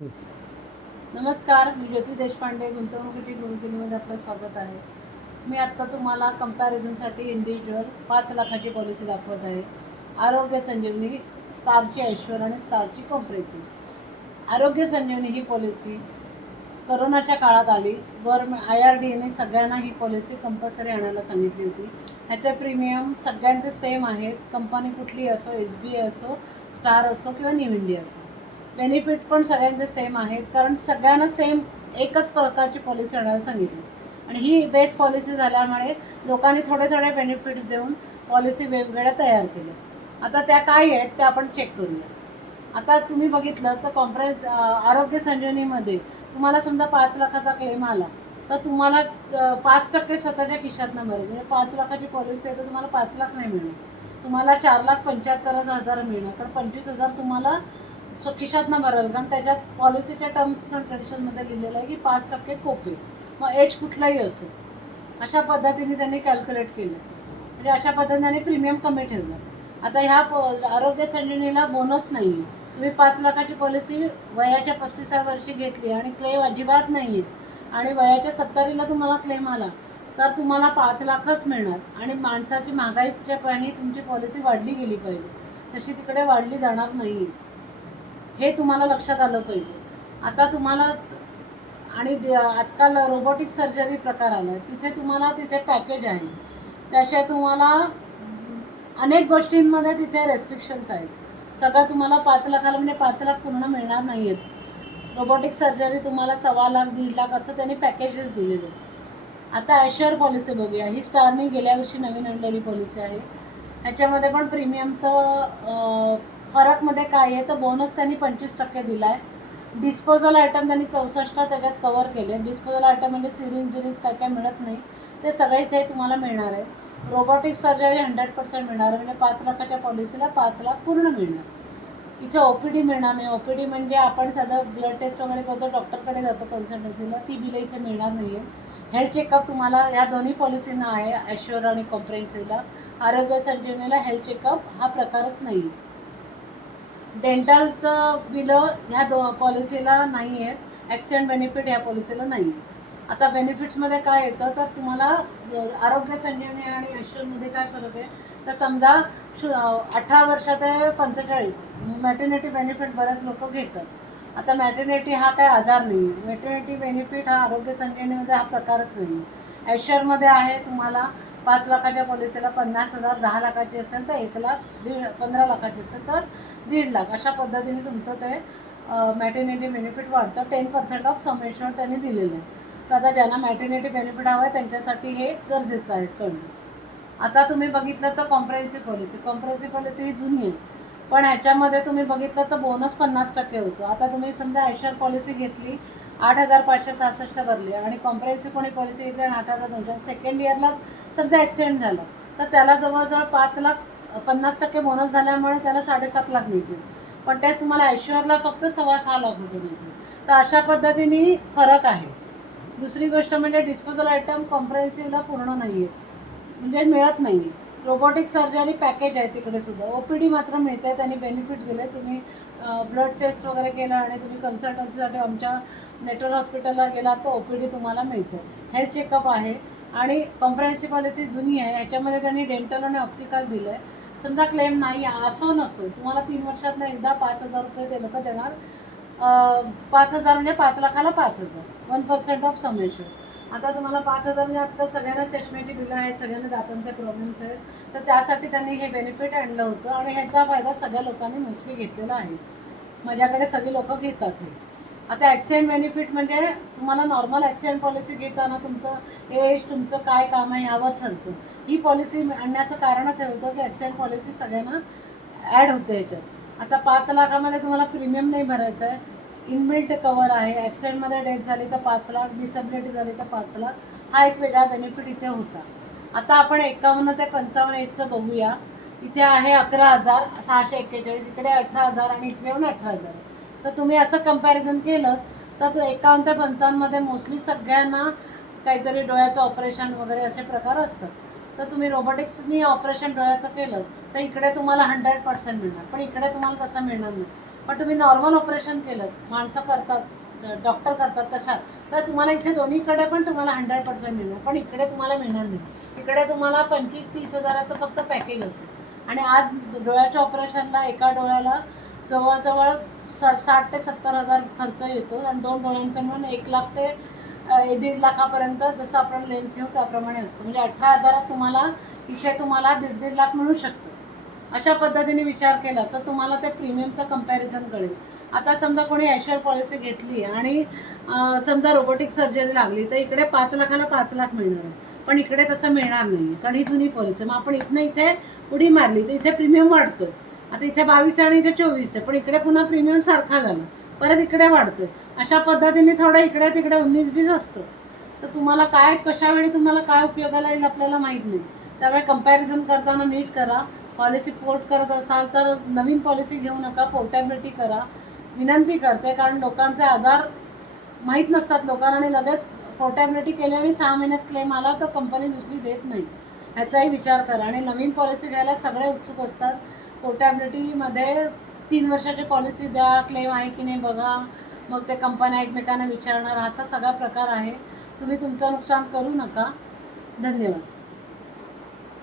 नमस्कार, मी ज्योती देशपांडे, गुंतवणुकीची गुरुकिनीमध्ये आपलं स्वागत आहे. मी आत्ता तुम्हाला कंपॅरिझनसाठी इंडिव्हिज्युअल 5 लाखाची पॉलिसी दाखवत आहे. आरोग्य संजीवनी, स्टारची ऐश्वर आणि स्टारची कॉम्प्रेहेन्सिव्ह. आरोग्य संजीवनी ही पॉलिसी करोनाच्या काळात आली. IRDAने सगळ्यांना ही पॉलिसी कंपल्सरी आणायला सांगितली होती. ह्याचे प्रीमियम सगळ्यांचे सेम आहेत. कंपनी कुठली असो, SBI असो, स्टार असो किंवा न्यू इंडिया असो. बेनिफिट पण सगळ्यांचे सेम आहेत, कारण सगळ्यांना सेम एकच प्रकारची पॉलिसी आणायला सांगितली आणि ही बेस्ट पॉलिसी झाल्यामुळे लोकांनी थोडे थोडे बेनिफिट्स देऊन पॉलिसी वेगवेगळ्या तयार केल्या. आता त्या काय आहेत त्या आपण चेक करूया. आता तुम्ही बघितलं तर आरोग्य संजीवनीमध्ये तुम्हाला समजा 5 लाखाचा क्लेम आला तर तुम्हाला 5% स्वतःच्या खिशातनं भरायचं. म्हणजे 5 लाखाची पॉलिसी आहे तर तुम्हाला 5 लाख नाही मिळणार, तुम्हाला 4,75,000 मिळणार, कारण 25,000 तुम्हाला खिशातनं भराल, कारण त्याच्यात पॉलिसीच्या टर्म्स अँड कंडिशनमध्ये लिहिलेलं आहे की 5% कोपे, मग एज कुठलाही असो. अशा पद्धतीने त्यांनी कॅल्क्युलेट केलं, म्हणजे अशा पद्धतीने प्रीमियम कमी ठेवलं. आता ह्या आरोग्य संजीवनीला बोनस नाही आहे. तुम्ही 5 लाखाची पॉलिसी वयाच्या 35व्या वर्षी घेतली आणि क्लेम अजिबात नाही आहे आणि वयाच्या 70ला तुम्हाला क्लेम आला तर तुम्हाला 5 लाखच मिळणार आणि माणसाची महागाईच्या पाणी तुमची पॉलिसी वाढली गेली पाहिजे, तशी तिकडे वाढली जाणार नाही आहे. हे तुम्हाला लक्षात आलं पाहिजे. आता तुम्हाला आणि आजकाल रोबोटिक सर्जरी प्रकार आला आहे, तिथे पॅकेज आहे. त्याशिवाय तुम्हाला अनेक गोष्टींमध्ये तिथे रेस्ट्रिक्शन्स आहेत. सगळं तुम्हाला 5 लाखाला म्हणजे 5 लाख पूर्ण मिळणार नाही आहेत. रोबोटिक सर्जरी तुम्हाला 1,25,000 1,50,000 असं त्यांनी पॅकेजेस दिलेले. आता ॲश्युअर पॉलिसी बघूया. ही स्टारने गेल्या वर्षी नवीन आणलेली पॉलिसी आहे. ह्याच्यामध्ये पण प्रीमियमचं फरकमध्ये काय आहे तर बोनस त्यांनी 25% दिला आहे. डिस्पोजल आयटम त्यांनी 64 त्याच्यात कवर केले. डिस्पोजल आयटम म्हणजे सिरिंज काय काय मिळत नाही ते सगळे इथे तुम्हाला मिळणार आहे. रोबोटिक सर्जरी 100% मिळणार आहे, म्हणजे 5 लाखाच्या पॉलिसीला 5 लाख पूर्ण मिळणार. इथे OPD मिळणार नाही. OPD म्हणजे आपण साधं ब्लड टेस्ट वगैरे करतो, डॉक्टरकडे जातो कन्सल्टन्सीला, ती बिलं इथे मिळणार नाही आहे. हेल्थ चेकअप तुम्हाला ह्या दोन्ही पॉलिसींना आहे, ॲश्युअर आणि कॉम्प्रेहेन्सिव्हला. आरोग्य संजीवनीला हेल्थ चेकअप हा प्रकारच नाही आहे. डेंटलचं बिलं ह्या पॉलिसीला नाही आहेत. ॲक्सिडेंट बेनिफिट ह्या पॉलिसीला नाही आहे. आता बेनिफिट्समध्ये काय येतं तर तुम्हाला आरोग्य संजीवनी आणि ॲश्युअरमध्ये काय फरक आहे तर समजा 18 वर्ष ते 45 मॅटर्निटी बेनिफिट बरेच लोक घेतात. आता मॅटर्निटी हा काय आजार नाही आहे. मॅटर्निटी बेनिफिट हा आरोग्य संजीवनीमध्ये हा प्रकारच नाही आहे. ॲश्युअरमध्ये आहे तुम्हाला 5 लाखाच्या पॉलिसीला 50,000, 10 लाखाची असेल तर 1,00,000, 15 लाखाची असेल तर 1,50,000 अशा पद्धतीने तुमचं ते मॅटर्निटी बेनिफिट वाढतं. 10% ऑफ सम एश्युअर त्यांनी दिलेलं आहे. तर आता ज्यांना मॅटर्निटी बेनिफिट हवं आहे त्यांच्यासाठी हे गरजेचं आहे करणं. आता तुम्ही बघितलं तर कॉम्प्रेहेन्सिव्ह पॉलिसी ही जुनी आहे, पण ह्याच्यामध्ये तुम्ही बघितलं तर बोनस 50% होतो. आता तुम्ही समजा ॲश्युअर पॉलिसी घेतली, 8,566 भरले आणि कॉम्प्रेहेन्सिव्ह कोणी पॉलिसी घेतली आणि 8,200, सेकंड इयरला समजा ॲक्सिडेंट झालं तर त्याला जवळजवळ 5,00,000 50% बोनस झाल्यामुळे त्याला 7.5 लाख मिळतील, पण ते तुम्हाला ॲश्युअरला फक्त 6.25 लाख रुपये मिळतील. तर अशा पद्धतीने फरक आहे. दुसरी गोष्ट म्हणजे डिस्पोजल आयटम कॉम्प्रेहेन्सिव्हला पूर्ण नाही आहेत, म्हणजे मिळत नाही आहे. रोबोटिक सर्जरी पॅकेज आहे तिकडे सुद्धा. OPD मात्र मिळते, त्यांनी बेनिफिट दिले. तुम्ही ब्लड टेस्ट वगैरे केलं आणि तुम्ही कन्सल्टन्सीसाठी आमच्या नेटवर्क हॉस्पिटलला गेला तर OPD तुम्हाला मिळतं. हेल्थ चेकअप आहे आणि कॉम्प्रेहेन्सिव्ह पॉलिसी जुनी आहे. ह्याच्यामध्ये त्यांनी डेंटल आणि ऑप्टिकल दिलं आहे. समजा क्लेम नाही असो नसो, तुम्हाला 3 वर्षातनं एकदा 5,000 रुपये ते लोक देणार. 5,000 म्हणजे 5 लाखाला 5,000, 1% ऑफ सम एश्युअर. आता तुम्हाला 5,000 म्हणजे आजकाल सगळ्यांना चष्म्याची बिलं आहेत, सगळ्यांना दातांचे प्रॉब्लेम्स आहेत, तर त्यासाठी त्यांनी हे बेनिफिट आणलं होतं आणि ह्याचा फायदा सगळ्या लोकांनी मोस्टली घेतलेला आहे. माझ्याकडे सगळी लोकं घेतात हे. आता ॲक्सिडेंट बेनिफिट म्हणजे तुम्हाला नॉर्मल ॲक्सिडेंट पॉलिसी घेताना तुमचं एज, तुमचं काय काम आहे ह्यावर ठरतं. ही पॉलिसी आणण्याचं कारणच हे होतं की ॲक्सिडेंट पॉलिसी सगळ्यांना ॲड होते ह्याच्यात. आता 5 लाखामध्ये तुम्हाला प्रीमियम नाही भरायचं आहे, इनबिल्ट कवर आहे. ॲक्सिडेंटमध्ये डेथ झाली तर 5 लाख, डिसेबिलिटी झाली तर 5 लाख, हा एक वेगळा बेनिफिट इथे होता. आता आपण 51 ते 55 एजचं बघूया. इथे आहे 11,641, इकडे 18,000 आणि इकडे येऊन 18,000. तर तुम्ही असं कंपॅरिझन केलं तर तो 51 ते 55मध्ये मोस्टली सगळ्यांना काहीतरी डोळ्याचं ऑपरेशन वगैरे असे प्रकार असतात. तर तुम्ही रोबोटिक्सनी ऑपरेशन डोळ्याचं केलं तर इकडे तुम्हाला 100% मिळणार, पण इकडे तुम्हाला तसं मिळणार नाही. पण तुम्ही नॉर्मल ऑपरेशन केलं, माणसं करतात, डॉक्टर करतात तशा, तर तुम्हाला इथे दोन्हीकडे पण तुम्हाला 100% मिळणार, पण इकडे तुम्हाला मिळणार नाही. इकडे तुम्हाला 25-30 हजाराचं फक्त पॅकेज असेल. आणि आज डोळ्याच्या ऑपरेशनला एका डोळ्याला जवळजवळ 60 ते 70 हजार खर्च येतो, आणि 2 डोळ्यांचं म्हणून 1 लाख ते 1.5 लाखापर्यंत जसं आपण लेन्स घेऊ त्याप्रमाणे असतं. म्हणजे 18,000 तुम्हाला इथे तुम्हाला 1.5 लाख मिळू शकतं. अशा पद्धतीने विचार केला तर तुम्हाला ते प्रीमियमचं कंपॅरिझन कळेल. आता समजा कोणी ॲश्युअर पॉलिसी घेतली आणि समजा रोबोटिक सर्जरी लागली, तर इकडे 5 लाखाला 5 लाख मिळणार आहे, पण इकडे तसं मिळणार नाही, कारण ही जुनी पॉलिसी. मग आपण इथे उडी मारली तर इथे प्रीमियम वाढतो. आता इथे 22 आणि इथे 24 आहे, पण इकडे पुन्हा प्रीमियम सारखा झाला, परत इकडे वाढतोय. अशा पद्धतीने थोडं इकडे तिकडे 19-20 असतं. तर तुम्हाला काय कशावेळी तुम्हाला काय उपयोगाला येईल आपल्याला माहीत नाही. त्यामुळे कंपॅरिझन करताना नीट करा. पॉलिसी पोर्ट करत असाल तर नवीन पॉलिसी घेऊ नका, पोर्टेबिलिटी करा. विनंती करते, कारण लोकांचे आजार माहीत नसतात लोकांना, आणि लगेच पोर्टेबिलिटी केली आणि 6 महिन्यात क्लेम आला तर कंपनी दुसरी देत नाही, ह्याचाही विचार करा. आणि नवीन पॉलिसी घ्यायला सगळे उत्सुक असतात. पोर्टेबिलिटीमध्ये 3 वर्षाची पॉलिसी द्या, क्लेम आहे की नाही बघा, मग ते कंपन्या एकमेकांना विचारणार, असा सगळा प्रकार आहे. तुम्ही तुमचं नुकसान करू नका. धन्यवाद.